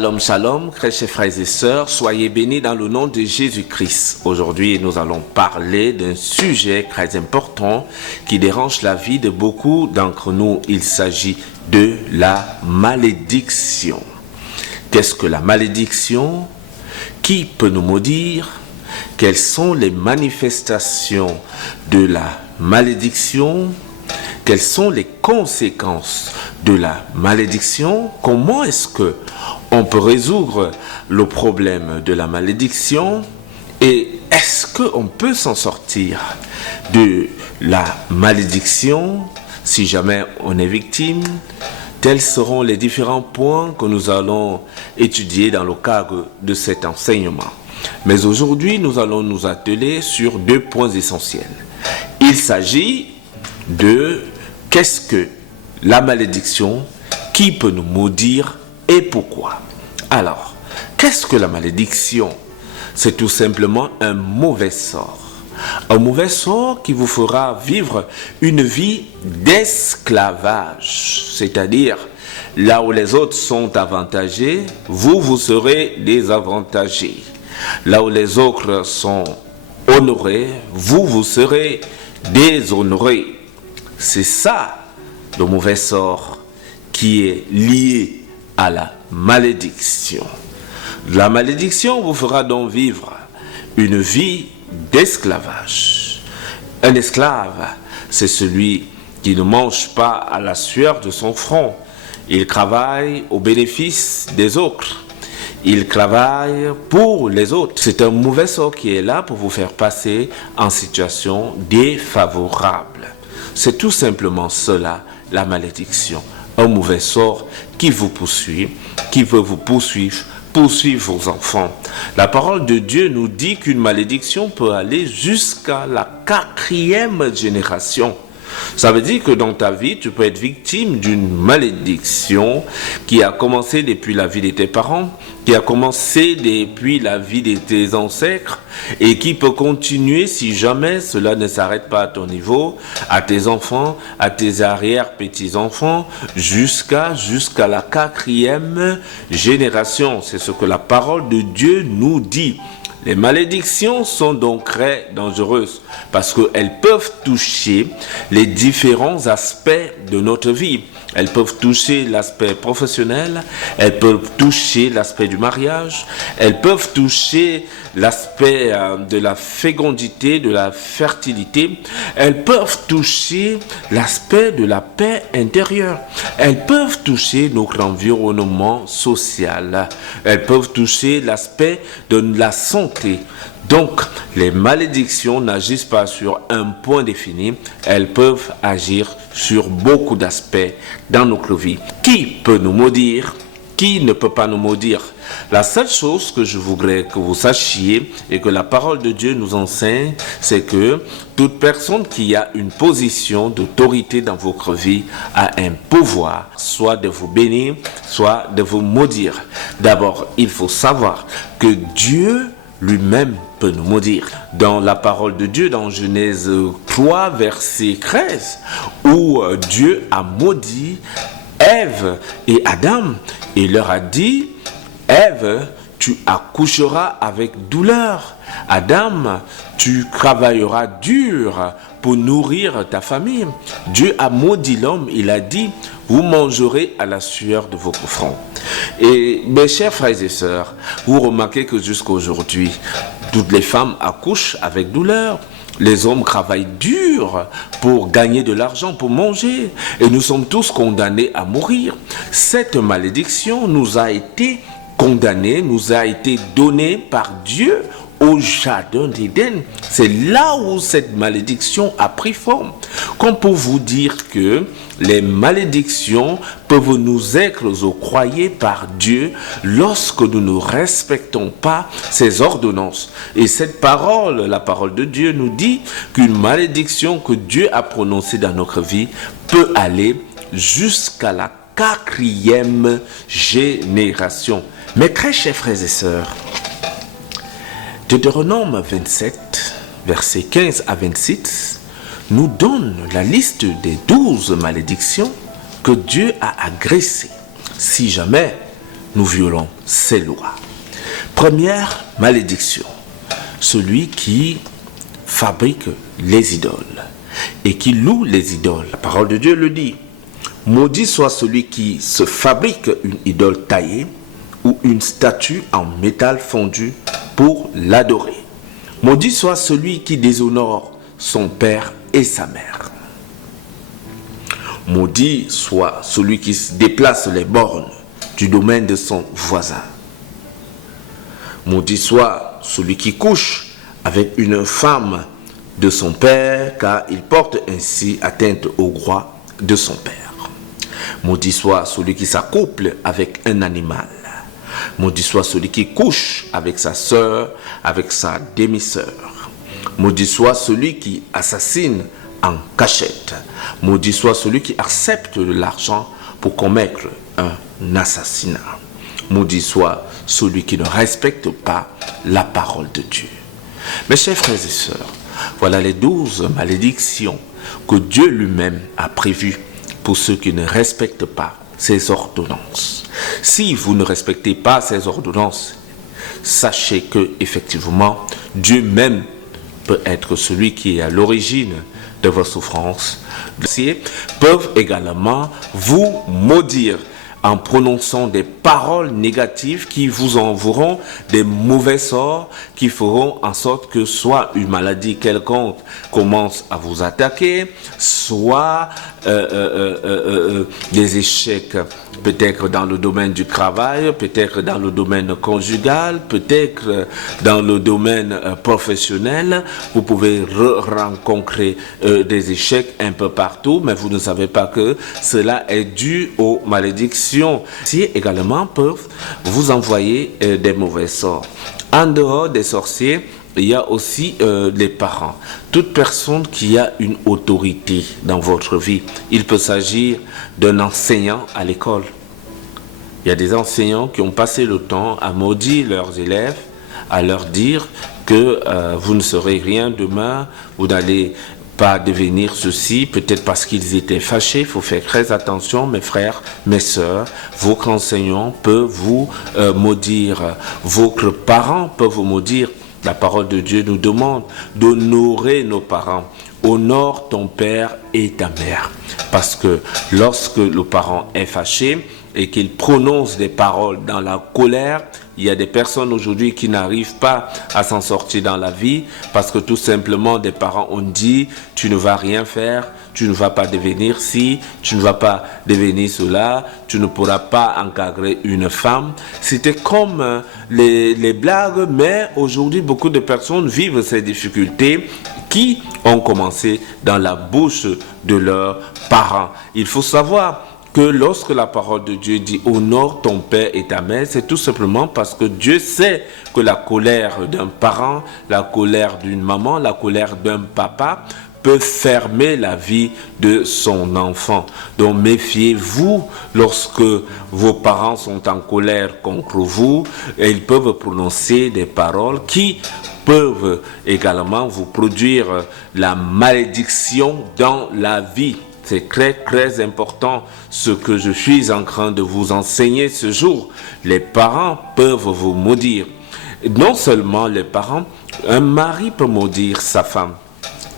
Shalom, shalom, chers frères et sœurs, soyez bénis dans le nom de Jésus-Christ. Aujourd'hui, nous allons parler d'un sujet très important qui dérange la vie de beaucoup d'entre nous. Il s'agit de la malédiction. Qu'est-ce que la malédiction? Qui peut nous maudire? Quelles sont les manifestations de la malédiction? Quelles sont les conséquences de la malédiction? Comment est-ce que on peut résoudre le problème de la malédiction? Et est-ce qu'on peut s'en sortir de la malédiction si jamais on est victime? Tels seront les différents points que nous allons étudier dans le cadre de cet enseignement. Mais aujourd'hui, nous allons nous atteler sur deux points essentiels. Il s'agit de qu'est-ce que la malédiction, qui peut nous maudire et pourquoi. Alors, qu'est-ce que la malédiction? C'est tout simplement un mauvais sort. Un mauvais sort qui vous fera vivre une vie d'esclavage. C'est-à-dire, là où les autres sont avantagés, vous serez désavantagés. Là où les autres sont honorés, vous serez déshonorés. C'est ça, le mauvais sort qui est lié à la malédiction. La malédiction vous fera donc vivre une vie d'esclavage. Un esclave, c'est celui qui ne mange pas à la sueur de son front. Il travaille au bénéfice des autres. Il travaille pour les autres. C'est un mauvais sort qui est là pour vous faire passer en situation défavorable. C'est tout simplement cela, la malédiction. Un mauvais sort qui vous poursuit, qui veut vous poursuivre vos enfants. La parole de Dieu nous dit qu'une malédiction peut aller jusqu'à la 4e génération. Ça veut dire que dans ta vie, tu peux être victime d'une malédiction qui a commencé depuis la vie de tes parents, qui a commencé depuis la vie de tes ancêtres et qui peut continuer si jamais cela ne s'arrête pas à ton niveau, à tes enfants, à tes arrière-petits-enfants, jusqu'à la 4e génération. C'est ce que la parole de Dieu nous dit. Les malédictions sont donc très dangereuses parce qu'elles peuvent toucher les différents aspects de notre vie. Elles peuvent toucher l'aspect professionnel, elles peuvent toucher l'aspect du mariage, elles peuvent toucher l'aspect de la fécondité, de la fertilité, elles peuvent toucher l'aspect de la paix intérieure, elles peuvent toucher notre environnement social, elles peuvent toucher l'aspect de la santé. Donc, les malédictions n'agissent pas sur un point défini, elles peuvent agir sur beaucoup d'aspects dans notre vie. Qui peut nous maudire? Qui ne peut pas nous maudire? La seule chose que je voudrais que vous sachiez et que la parole de Dieu nous enseigne, c'est que toute personne qui a une position d'autorité dans votre vie a un pouvoir, soit de vous bénir, soit de vous maudire. D'abord, il faut savoir que Dieu lui-même peut nous maudire. Dans la parole de Dieu, dans Genèse 3, verset 13, où Dieu a maudit Ève et Adam et leur a dit: Ève, tu accoucheras avec douleur. Adam, tu travailleras dur pour nourrir ta famille. Dieu a maudit l'homme, il a dit: vous mangerez à la sueur de votre front. Et mes chers frères et sœurs, vous remarquez que jusqu'à aujourd'hui, toutes les femmes accouchent avec douleur. Les hommes travaillent dur pour gagner de l'argent, pour manger. Et nous sommes tous condamnés à mourir. Cette malédiction nous a été condamnée, nous a été donnée par Dieu au jardin d'Éden. C'est là où cette malédiction a pris forme. Qu'on peut vous dire que les malédictions peuvent nous être octroyées par Dieu lorsque nous ne respectons pas ses ordonnances. Et cette parole, la parole de Dieu nous dit qu'une malédiction que Dieu a prononcée dans notre vie peut aller jusqu'à la 4e génération. Mes très chers frères et sœurs, Deutéronome 27, versets 15 à 26, nous donne la liste des 12 malédictions que Dieu a agressées si jamais nous violons ses lois. Première malédiction, celui qui fabrique les idoles et qui loue les idoles. La parole de Dieu le dit. Maudit soit celui qui se fabrique une idole taillée ou une statue en métal fondu pour l'adorer. Maudit soit celui qui déshonore son père et sa mère. Maudit soit celui qui déplace les bornes du domaine de son voisin. Maudit soit celui qui couche avec une femme de son père, car il porte ainsi atteinte au droit de son père. Maudit soit celui qui s'accouple avec un animal. Maudit soit celui qui couche avec sa sœur, avec sa demi-sœur. Maudit soit celui qui assassine en cachette. Maudit soit celui qui accepte de l'argent pour commettre un assassinat. Maudit soit celui qui ne respecte pas la parole de Dieu. Mes chers frères et sœurs, voilà les 12 malédictions que Dieu lui-même a prévues pour ceux qui ne respectent pas ses ordonnances. Si vous ne respectez pas ces ordonnances, sachez que effectivement Dieu même peut être celui qui est à l'origine de vos souffrances. Peuvent également vous maudire en prononçant des paroles négatives qui vous enverront des mauvais sorts, qui feront en sorte que soit une maladie quelconque commence à vous attaquer, soit des échecs peut-être dans le domaine du travail, peut-être dans le domaine conjugal, peut-être dans le domaine professionnel. Vous pouvez rencontrer des échecs un peu partout, mais vous ne savez pas que cela est dû aux malédictions. Si également peuvent vous envoyer des mauvais sorts. En dehors des sorciers, il y a aussi les parents. Toute personne qui a une autorité dans votre vie, il peut s'agir d'un enseignant à l'école. Il y a des enseignants qui ont passé le temps à maudire leurs élèves, à leur dire que vous ne serez rien demain, vous n'allez pas devenir ceci, peut-être parce qu'ils étaient fâchés. Il faut faire très attention, mes frères, mes sœurs. Votre enseignant peut vous maudire, votre parent peut vous maudire. La parole de Dieu nous demande d'honorer nos parents. Honore ton père et ta mère. Parce que lorsque le parent est fâché et qu'il prononce des paroles dans la colère, il y a des personnes aujourd'hui qui n'arrivent pas à s'en sortir dans la vie parce que tout simplement des parents ont dit « tu ne vas rien faire, tu ne vas pas devenir ci, tu ne vas pas devenir cela, tu ne pourras pas encadrer une femme ». C'était comme les blagues, mais aujourd'hui beaucoup de personnes vivent ces difficultés qui ont commencé dans la bouche de leurs parents. Il faut savoir que lorsque la parole de Dieu dit « honore ton père et ta mère », c'est tout simplement parce que Dieu sait que la colère d'un parent, la colère d'une maman, la colère d'un papa peut fermer la vie de son enfant. Donc méfiez-vous lorsque vos parents sont en colère contre vous et ils peuvent prononcer des paroles qui peuvent également vous produire la malédiction dans la vie. C'est très très important ce que je suis en train de vous enseigner ce jour. Les parents peuvent vous maudire. Non seulement les parents, un mari peut maudire sa femme.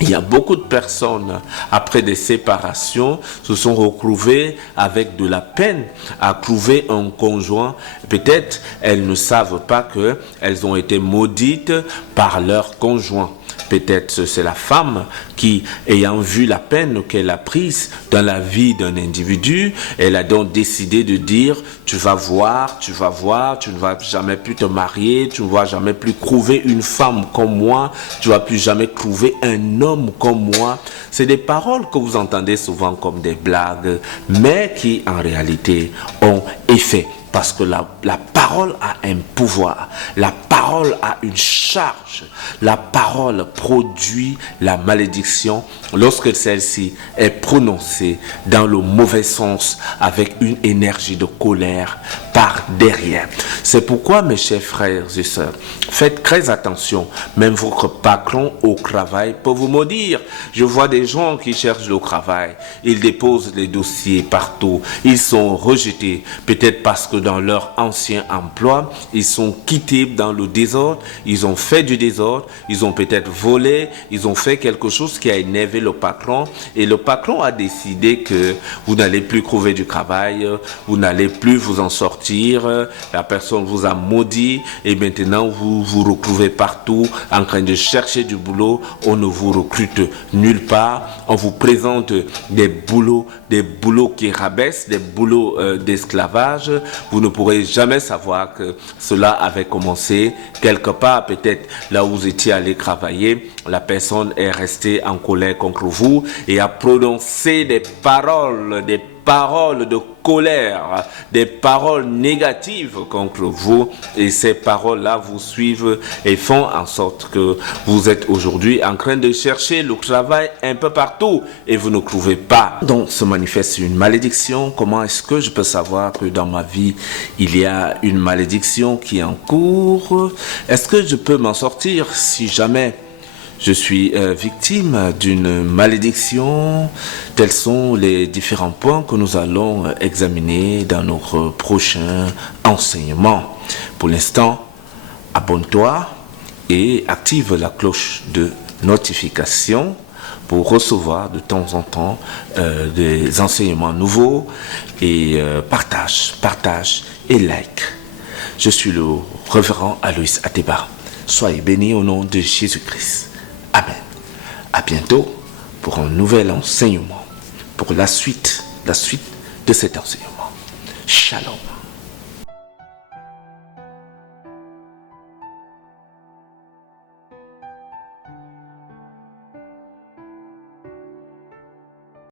Il y a beaucoup de personnes, après des séparations, se sont retrouvées avec de la peine à trouver un conjoint. Peut-être elles ne savent pas qu'elles ont été maudites par leur conjoint. Peut-être c'est la femme qui, ayant vu la peine qu'elle a prise dans la vie d'un individu, elle a donc décidé de dire « tu vas voir, tu ne vas jamais plus te marier, tu ne vas jamais plus trouver une femme comme moi, tu ne vas plus jamais trouver un homme comme moi ». C'est des paroles que vous entendez souvent comme des blagues, mais qui en réalité ont effet. Parce que la parole a un pouvoir, la parole a une charge, la parole produit la malédiction lorsque celle-ci est prononcée dans le mauvais sens avec une énergie de colère, par derrière. C'est pourquoi, mes chers frères et sœurs, faites très attention. Même votre patron au travail peut vous maudire. Je vois des gens qui cherchent le travail. Ils déposent les dossiers partout. Ils sont rejetés. Peut-être parce que dans leur ancien emploi, ils sont quittés dans le désordre. Ils ont fait du désordre. Ils ont peut-être volé. Ils ont fait quelque chose qui a énervé le patron. Et le patron a décidé que vous n'allez plus trouver du travail. Vous n'allez plus vous en sortir. La personne vous a maudit. Et maintenant, vous vous retrouvez partout en train de chercher du boulot. On ne vous recrute nulle part. On vous présente des boulots qui rabaissent, des boulots d'esclavage. Vous ne pourrez jamais savoir que cela avait commencé quelque part, peut-être là où vous étiez allé travailler. La personne est restée en colère contre vous et a prononcé des paroles de colère, des paroles négatives contre vous, et ces paroles-là vous suivent et font en sorte que vous êtes aujourd'hui en train de chercher le travail un peu partout et vous ne trouvez pas. Donc se manifeste une malédiction. Comment est-ce que je peux savoir que dans ma vie il y a une malédiction qui est en cours? Est-ce que je peux m'en sortir si jamais je suis victime d'une malédiction? Tels sont les différents points que nous allons examiner dans notre prochain enseignement. Pour l'instant, abonne-toi et active la cloche de notification pour recevoir de temps en temps des enseignements nouveaux, et partage et like. Je suis le révérend Aloïs Ateba. Soyez bénis au nom de Jésus-Christ. Amen. À bientôt pour un nouvel enseignement, pour la suite de cet enseignement. Shalom.